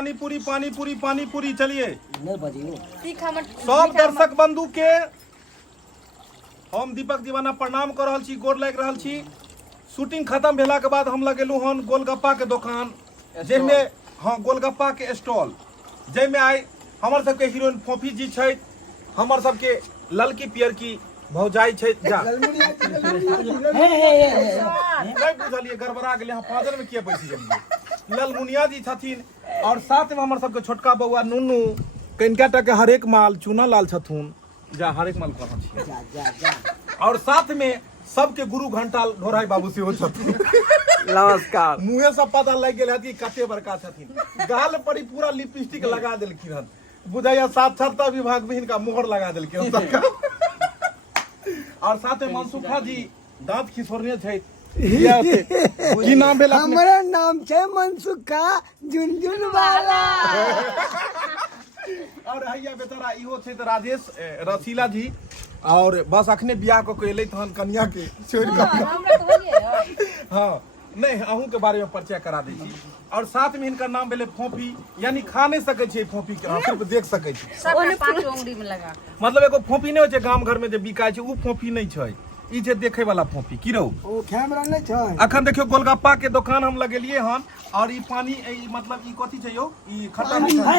पानी पूरी चलिए सब दर्शक बंधु के हम दीपक दीवाना प्रणाम कर रहल छी, गोर लाग रहल छी। शूटिंग खत्म भेला के बाद हम लगेलू हन गोलगप्पा के दुकान, जेमे हाँ गोलगप्पा के स्टॉल, जेमे आइ हमर सबके हीरोइन फोफी जी छै, हमर सबके ललकी पियर की भौजाई छै। जा नहीं बुझलिए, गड़बड़ा गेले, हम पाजर में किए बैसी गेलिए। ललमुनिया जी छथिन और साथ में हमर सबके छोटका बउआ नुनू, कनिका टा के हरेक माल चूना लाल छथुन। जा हरेक माल कहै छी। और साथ में सबके गुरु घंटा ढोराई बाबू सेहो छथिन। नमस्कार। मुँहे सब पता लग गेल है कते बड़का छथिन। गाल पर ही पूरा लिपस्टिक लगा देलखिन हन, बुझाइया साक्षरता विभाग में इनका मोहर लगा देलखिन। और साथ में मनसुखा जी दांत खिसोरने छै। की नाम भेल? हमारा नाम छै मनसुखा झुनझुन वाला। और हैया बेचारा इहो छै त राजेश रसीला जी, और बस अखने बियाह को एले तहन कन्या के छोड़ के। हाँ नहीं, अहूँ के बारे में परिचय करा दै छी। और साथ में इनका नाम भेले फोफी, यानी खा नहीं सके छे फोफी के, हम सिर्फ देख सके छी। मतलब एगो फोफी नहीं हो छे गांव घर में जे बिकाय छे, उ फोफी नहीं छे, ई जे देखे वाला फोफी की रहो ओ कैमरा नहीं छै। अखन देखियो गोलगप्पा के दुकान हम लगेलिए हन, और ई पानी ई मतलब ई कथी छै यो, ई खट्टा मीठा।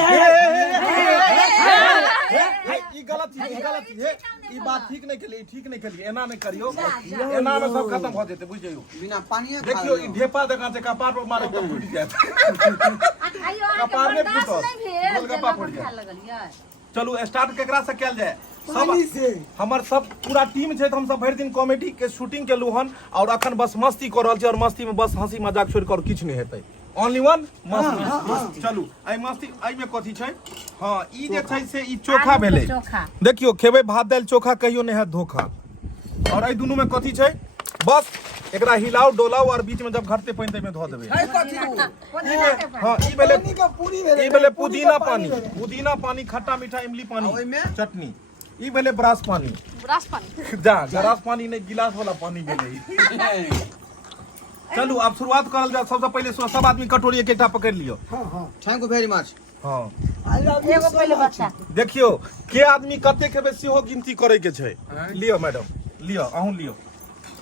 ई गलत चीज, गलत चीज है, ई बात ठीक नहीं केलिए, ठीक नहीं केलिए, एना नहीं करियो, एना में सब खत्म भ जेते, बुझ जइयो। बिना पानी देखियो ई ढेपा देका से कपार पर मारे त फूट जात। कपार में फूटल, गोलगप्पा फूट जात। चलू स्टार्ट केकरा से कैल जाए? सब हमर सब पूरा टीम छै, हम सब भरि दिन कॉमेडी के शूटिंग केलू हन, और अखन बस मस्ती कर रहल छै, और मस्ती में बस हंसी मजाक छोड़ कर किछ नहीं हेतै, ओनली वन मस्ती। चलू आई मस्ती, आई में कथी छै? हाँ ई जे छै से ई चोखा भेलै। देखियो खेबै भात दाल चोखा, कहियो नहीं है धोखा। और आई दुनू में कथी छै? बस एकरा हिलाओ डोलाओ, और बीच में जब घटते पानी तै में धो देबै। हां ई भेले पुदीना पानी, पुदीना पानी, खट्टा मीठा इमली पानी, चटनी। ई भेले ब्रास पानी, जा गरास पानी नहीं, गिलास वाला पानी भेले। चलू अब शुरुआत करल जाए। सबसे पहले सब आदमी कटोरी एक एकटा पकड़ लियो। Thank you very much. हां एगो पहले बच्चा देखियो के आदमी कते खेबे सेहो गिनती करे के छै। लियो मैडम, लियो, अहूँ लियो,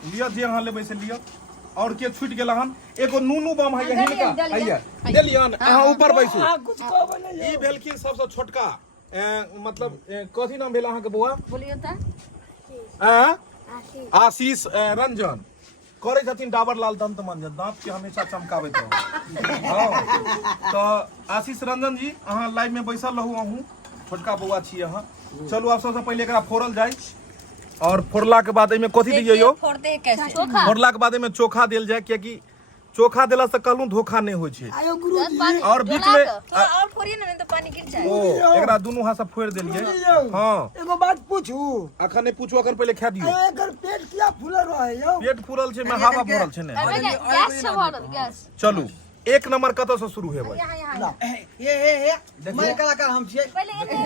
लियो जे अहाँ लेबै से लियो। और के छूट गेल हन? एगो नूनू बम है यही का, हैया देलियन, अहाँ ऊपर बैसू। कुछ कहबो नहीं। ई भेलखिन सबसे छोटका, मतलब कथी नाम भेल अहाँ के बौआ? बोलियो त आशीष रंजन। करे छथिन डाबर लाल दंत मंजन, दांत के हमेशा चमकाबैत रहो। हां तो आशीष रंजन जी अहाँ लाइव में बैसल रहू, अहूँ छोटका बौआ छी अहाँ। चलू अब सबसे पहले एकरा फोड़ल जाए, और फोड़ला के बाद एमे कथी दियो यो? फोड़ते कैसे? चोखा। फोड़ला के बाद एमे चोखा देल जाए, क्योंकि चोखा देला से कहलू धोखा नहीं होय छै। आयो गुरुजी और बीच में और फोड़िए ना, नहीं तो पानी गिर जाए। ओ एकरा दुनू हाथ से फोड़ देलिए। हां एगो बात पूछू। अखन नहीं पूछो, अगर पहले खा दियो। एकर पेट किया फूलल रहे यो? पेट फूलल छै, में हवा भरल छै ने। गैस से भरल, गैस। चलू एक नंबर कत से शुरू हेबै? ये मैं कलाकार हम छियै।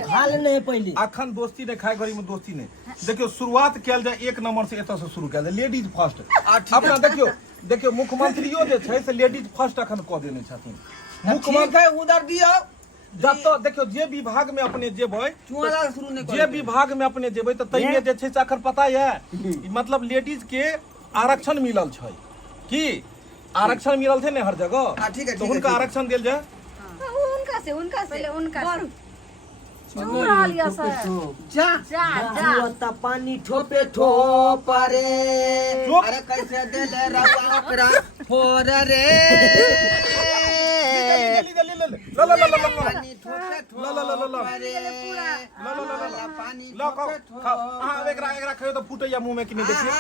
हाल नहीं पहले अखन दोस्ती ने खाए घड़ी में दोस्ती ने। देखियो शुरुआत कैल जाए एक नंबर से, एत से शुरू कैल जाए। लेडीज फर्स्ट अपना देखियो, देखियो मुख्यमंत्रियो जे छै से लेडीज फर्स्ट अखन क देने छथिन। मुख्यमंत्री उधर दियो, जब तो देखियो जे विभाग में अपने जेबै, चुआला शुरू नहीं जे विभाग में अपने जेबै तो तइमे जे छै से अखन पता है, मतलब लेडीज के आरक्षण मिलल छै की? आरक्षण मिलल थे ने हर जगह, ठीक है, तो उनका आरक्षण दिल जाए। उनका से पहले उनका से चूर हालिया सर। जा जा जा ता पानी ठोपे ठोप रे। अरे कैसे देले रवा फोर रे। ला ला ला ला ला पानी ठोपे ठोप रे। पानी ठोपे ठोप। हां एकरा एकरा खयो तो फूटैया मुंह में कि नहीं? देखिए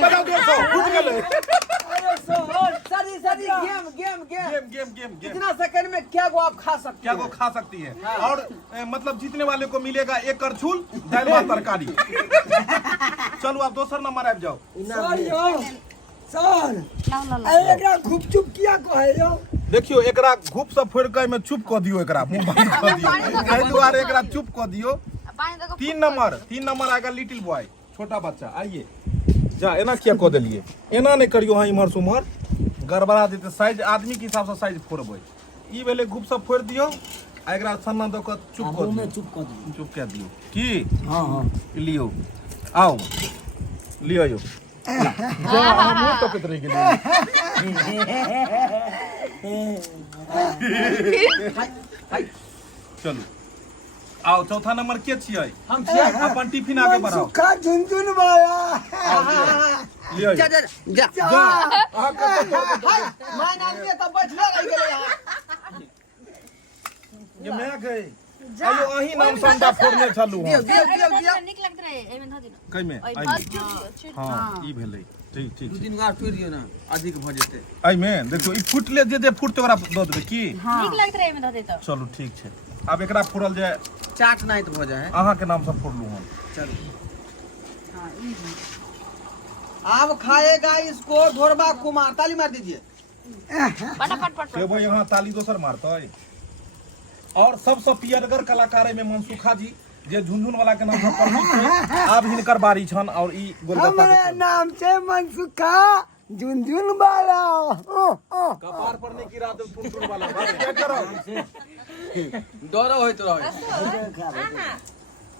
बजाओ 200 फूट गेलै। गेम कितना सेकंड में क्या को आप खा सकते क्या को खा सकती है? और मतलब जीतने वाले को मिलेगा एक करछुल दाल भात तरकारी। चलो आप दूसरा नंबर आब जाओ। सर एकरा गुपचुप किया कहे यो? देखियो एकरा घूप से फोड़ के में चुप क दियो, एकरा मुंह बंद क दियो, एहि दुआरे एकरा चुप क दियो। 3 नंबर आएगा लिटिल बॉय, छोटा बच्चा। आइए जा, एना किया कह दिलिए? एना नहीं करियो, हाँ इम्हर से उम्हर गड़बड़ा देते। साइज आदमी के हिसाब से साइज फोड़बै। ई भेले गुप सब फोड़ दियो आ एकरा सन्ना दो के चुप कर में दियो चुप कर दियो। चुप कर दियो की हाँ हाँ लियो आओ लियो यो जा हम तो कितने के लिए चलो आओ चौथा नंबर के छियै हम छियै अपन टिफिन आगे बढ़ाओ मनसुखा झुनझुन वाला लियो जा जा जा जा अहाँ के मैं नाम के तब बैठले रह गेले यहाँ ये मैं गए आयो अही नाम संदा फोड़ने छलू दियो हम दियो दियो दियो निक लगत रहे एमे ध दिनो कई में आई हां ई भेलै ठीक ठीक दू दिन गार छोड़ दियो ना अधिक भ जेते आई में देखियो ई फुटले जे फुटते ओकरा द देबै की निक लगत रहे एमे ध दे त चलो ठीक छै अब एकरा फोड़ल जाय चाट नहीं तो भ जाए अहाँ के नाम से फोड़लू हम चलो अब खाएगा इसको ढोरबा कुमार ताली मार दीजिए फटाफट के भाई यहाँ ताली दोसर मारतै और सबसे पियरगर कलाकार में मनसुखा जी जे झुनझुन वाला के नाम से परिचित छै आब हिनकर बारी छन और ई गोलगप्पा हमारे नाम से मनसुखा झुनझुन वाला कपार पर नहीं गिरा दो टुन वाला बात क्या करो डरो होइत रहे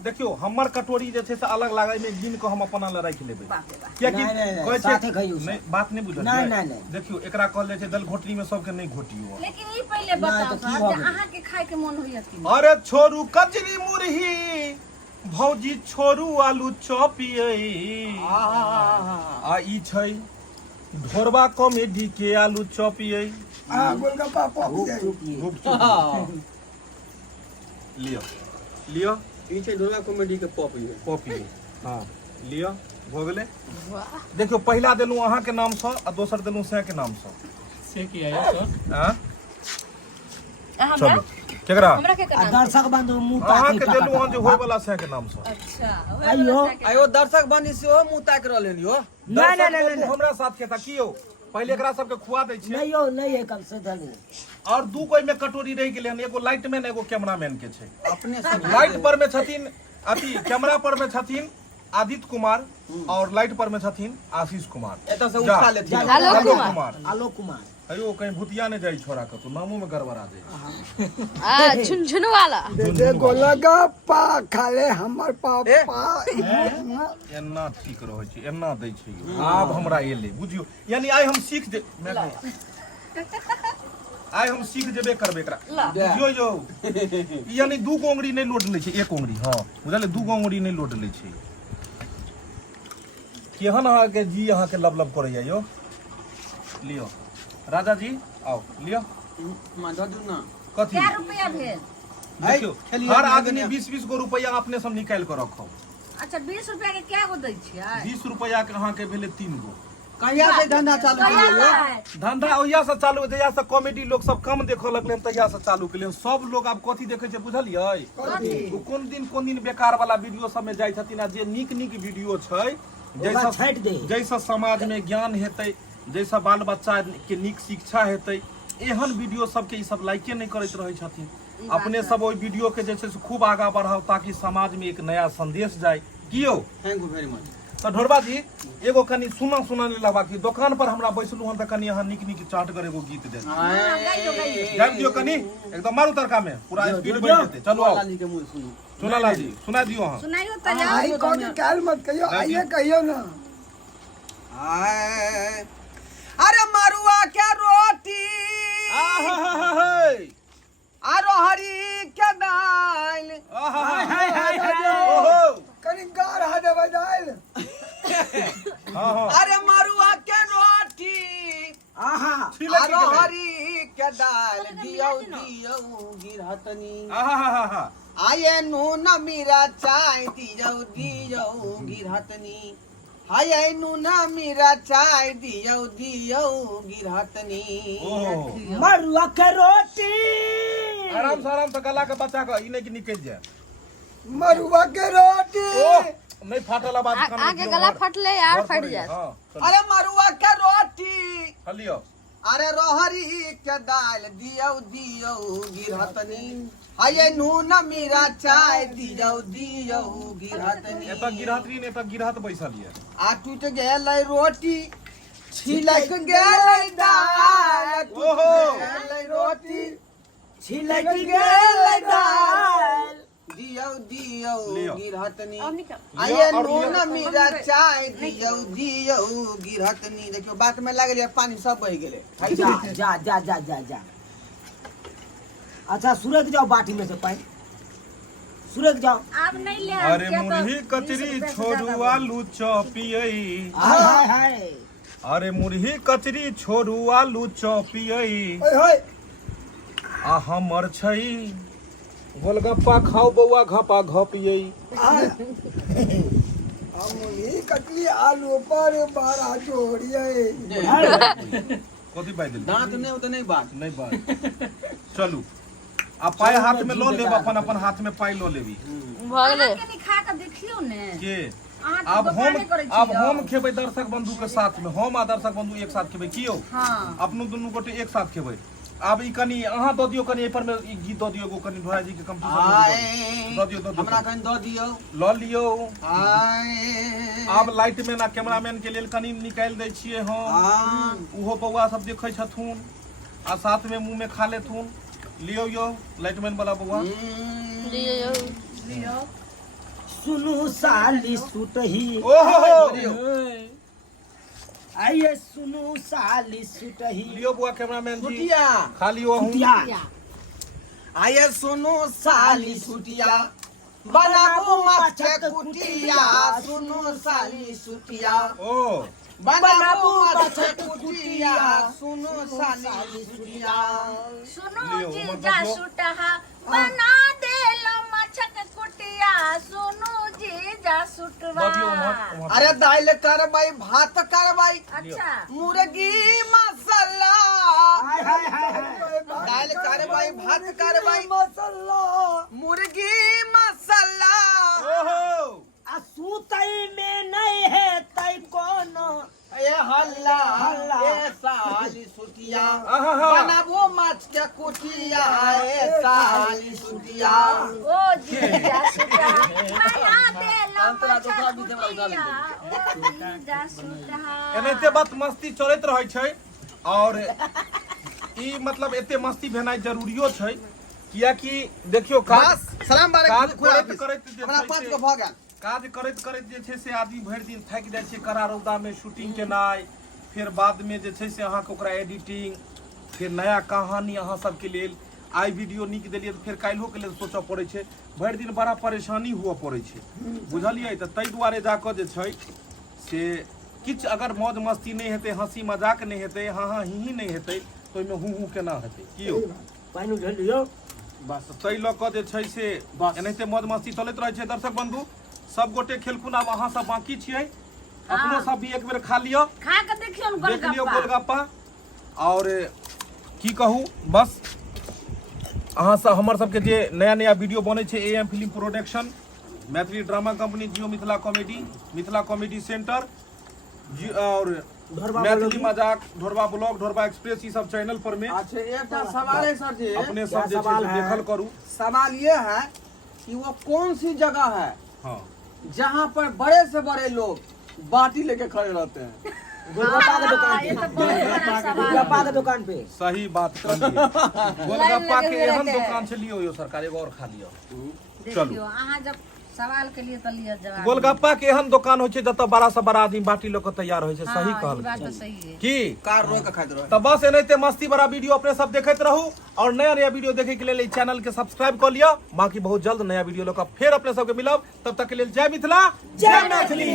देखियो हमर कटोरी जे छै से अलग लागै में गिन के हम अपन अलग राख लेबै किया कि नहीं, नहीं, कहै छै साथे खइयो नहीं बात नहीं बुझल नहीं, नहीं, नहीं। देखियो एकरा कहल जाइ छै दल घोटरी में सबके नहीं घोटियो लेकिन ई पहले बताओ तो की जे भऽ गेलै? अहाँ के खाए के मन होइया कि अरे छोरू कचरी मुरही भौजी छोरू आलू चॉपिए आ ई छै ढोरबा कॉमेडी के आलू चॉपिए गोलगप्पा पक जाए लियो लियो ई छै ढोलबा कॉमेडी के पॉप ये कॉपी हाँ लियो भ गेलै देखियो पहिला देलू अहाँ के नाम से आ दोसर देलू से के नाम से से की है सर हां हमरा चलो केकरा हमरा के आ करना दर्शक बंधु मुंह अहाँ ताकि के देलू हन जे होय वाला से के नाम से अच्छा आइयो आयो दर्शक बनी से हो मुंह ताक रहले हो नहीं नहीं नहीं नहीं हमरा साथ खेता की हो पहले एकरा सबके खुआ दै छियै नहीं हो नहीं है कब से धनी और दू कोई में कटोरी रह गेलै हन एगो लाइटमैन एगो कैमरामैन के छै अपने सब लाइट पर में छथिन अथी कैमरा पर में छथिन आदित्य कुमार और लाइट पर में छथिन आशीष कुमार एतऽ से जा। उठा लेथिन आलोक कुमार। कुमार आलोक कुमार अयो कहीं भूतिया ने जाई छोरा के तो नामो में गड़बड़ा जाए आ झुनझुन वाला दे गोलगप्पा खाले हमर पापा एना ठीक रहै छै एना दै छै यौ। आब हमरा एले बुझियो यानी आइ हम सीख जे आइ हम सीख जेबे करबे एकरा बुझियो यौ यानी दू गो अंगुरी नहीं लोड लै छै एक अंगुरी हां बुझले दू गो अंगुरी नहीं लोड लै छै केहन अहाँ के जी अहाँ के लब करैया यौ लियो राजा जी आओ लियो मां दऽ दू ना कथी क्या रुपया भेल देखियो खेलिए हर अपने आदमी दुनिया। 20-20 गो रुपया अपने सब निकाल के रखो अच्छा 20 रुपया के क्या गो दै छियै 20 रुपया के अहाँ के भेले 3 गो कहिया से धंधा चालू कहिया करियो लाए? धंधा ओहिया से चालू जहिया से कॉमेडी लोग सब कम देखऽ लगले तहिया से चालू केलियन सब लोग आब कथी देखे छै बुझलियै ओ कोन दिन बेकार वाला वीडियो सब में जाय छथिन आ जे नीक वीडियो छै जैसा छाँटि दे। जैसा समाज में ज्ञान हेतै जैसा बाल बच्चा के नीक शिक्षा हेतै एहन वीडियो सबके ई सब लाइके नहीं करैत रहै छथिन अपने सब ओइ वीडियो के जे छै से खूब आगा बढ़ाओ ताकि समाज में एक नया संदेश जाय की यौ थैंक यू वेरी मच तो ढोरबा जी एगो कनी सुना ले लबा की दुकान पर हमरा बैसलू हन त कनी अहाँ निक चाट कर एगो गीत दे गाबि दियो कनी एकदम मारू तड़का में पूरा स्पीड बढ़ जेते चलो आओ लाली के मुंह सुनो सुना लाल जी सुना दियो अहाँ सुनाइयो त जाओ आई को के काल मत कहियो आइए कहियो ना आए अरे मरुआ के रोटी आरो हरी के दाल ओहो कनी गार हदे बजाइल हां हां अरे मरुआ के रोटी आहा आरो हरी के दाल दियो गिरहतनी आहा आये नून मीरा चाय दियो गिरहतनी आये नून मीरा चाय दियो गिरहतनी ओहो मरुआ के रोटी आराम से गला के बच्चा का ई नहीं कि निकल जाए मरुआ के रोटी ओह नहीं फाटला बात आगे गला फटले यार फट जाए हां अरे मरुआ के रोटी खलियो अरे रोहरी के दाल दियो गिरहतनी आये नून मीरा चाय दियो गिरहतनी एता गिरहतरी ने एता गिरहत बैसल ये आ टूट गेल रोटी छिलक गेल दाल ओहो रोटी छिलक गेल दाल दियो दियो लियो। गिरहतनी और निकल आये नून मीरा चाय दियो दियो गिरहतनी। देखियो बात में लग गया पानी सब बह गेले। जा जा जा जा जा जा अच्छा सूरज जाओ बाटी में से पानी सूरज जाओ आप नहीं ले अरे क्या तो मुरही 20 कचरी रुपए से छोड़ू ज्यादा आलू चौपियई हाय हाय हाय अरे मुरही कचरी छोड़ू आलू चौपियई ओए होए आ हमर छई गोलगप्पा खाओ बौआ घपा घपियई हम ये कटली आलू पर बारा जोड़िए कथी बाज दिल दांत नहीं तो नहीं बात। नहीं बात चलू आ पाय हाथ में लो लेब अपन अपन हाथ में पाय लो लेबी अहाँ के नहीं खा के देखियो ने के अहाँ तो अब दुकाने करै छी अब हम खेबै दर्शक बंधु के साथ में हम आ दर्शक बंधु एक साथ खेबै कियो हां अपनो दुनू गोटे एक साथ खेबै अब ई कनी अहाँ दऽ दियौ कनी एहि पर में ई गीत दऽ दियौ एगो कनी ढोरा जी के कंपटीशन आए दऽ दियौ हमरा कहीं दो दियो। लऽ लियौ आए आब लाइट मैन आ कैमरामैन के लेल कनी निकालि दै छियै हम उहो बौआ सब देखै छथुन आ साथ में मुंह में खा लेथुन लियौ यो लाइट मैन वाला बौआ लियो सुनु साली सुतही ओहो आइए सुनु साली सुतही लियो बुआ कैमरामैन जी छुटिया खा लियो हूँ कुटिया आये सुनो साली छुटिया बनाबो माछ के कुटिया सुनो साली छुटिया ओ बनाबो माछ के कुटिया सुनो साली छुटिया। सुनो लियो, जी मतलब जा लो। सुटहा बना देलो मछक कुटिया सुनो जी जा सुटवा दऽ दियौ उम्हर अरे दाल करबाई भात करबाई अच्छा मुर्गी मसाला हाय हाय हाय हाय दाल करबाई भात करबाई मसाला मुर्गी मसाला। ओहो आ सुतई में नहीं है तई कोनो ए हल्ला हल्ला। ए साली सुटिया आहा बनाबो माछ के कुटिया ए साली सुटिया। ओ जी जा सुटहा बना देलो मछक कुटिया ओ जी जा सुटहा एनाहिते बात मस्ती चलैत रहै छै और ई मतलब एते मस्ती भेनाइ जरूरियो छै कियाकि देखियो बस सलाम काज बारे करैत करैत जे हमरा छै पास से- के भ गेल। काज करैत करैत जे छै से आदमी भरि दिन थाकि जाइ छै कड़ा रौदा में शूटिंग केनाइ फिर बाद में जे छै से अहाँके ओकरा एडिटिंग फिर नया कहानी अहाँ सबके लेल आइ वीडियो नीक देलियै तऽ फेर काल्हिओ के लेल सोचऽ पड़ै छै भरि दिन बड़ा परेशानी हुअ पड़ै छै बुझलियै तऽ ताहि दुआरे जाकऽ जे छै से किछु अगर मौज मस्ती नहि हेतै हंसी मजाक नहि हेतै हाँ हाँ ही नहि हेतै तऽ ओहिमे हूँ केना हेतै की यौ पानी उठा लियो बस ताहि लऽ कऽ जे छै से एनाहिते मौज मस्ती चलैत रहै छै दर्शक बंधु सब गोटे खेलखुन आब अहाँ सब बाकी छियै अपनो सब भी एक बेर खा लियो खा के देखियो न देख लियो गोलगप्पा गोलगप्पा और की कहू बस अहाँ सब हमर सबके जे नया नया वीडियो बनै छै AM film production Maithili drama company Jio Mithila comedy centre और ढोरबा मैथिली मजाक ढोरबा ब्लॉग ढोरबा एक्सप्रेस ई सब चैनल पर में अच्छा एकटा सवाल है सर जी। अपने सब जे छै सवाल से है? देखल करू सवाल ये है कि वो कौन सी जगह है हाँ जहाँ पर बड़े से बड़े लोग बाटी लेके खड़े रहते हैं। गोलगप्पा के दुकान ये पे तो बहुत बड़ा सवाल गोलगप्पा के दुकान पे सही बात कहलिए गोलगप्पा के लगे हुए एहन रहते हैं। दुकान से लियो यो सरकार एगो और खा लियो देखियो अहाँ जब सवाल के लिए तो लियो जवाब गोलगप्पा के एहन दुकान होइ छै जतऽ बड़ा से बड़ा आदमी बाटी लऽ कऽ तैयार होइ छै हाँ, सही ई कहल बात तो सही है की कार रो के खाते रहो। तऽ बस एनाहिते मस्ती बड़ा वीडियो अपने सब देखैत रहू और नया नया वीडियो देखे के लेल ई चैनल के सब्सक्राइब कऽ लिअ बाकी बहुत जल्द नया वीडियो लऽ कऽ फेर अपने सबके मिलब तब तक के लेल जय मिथिला जय मैथिली।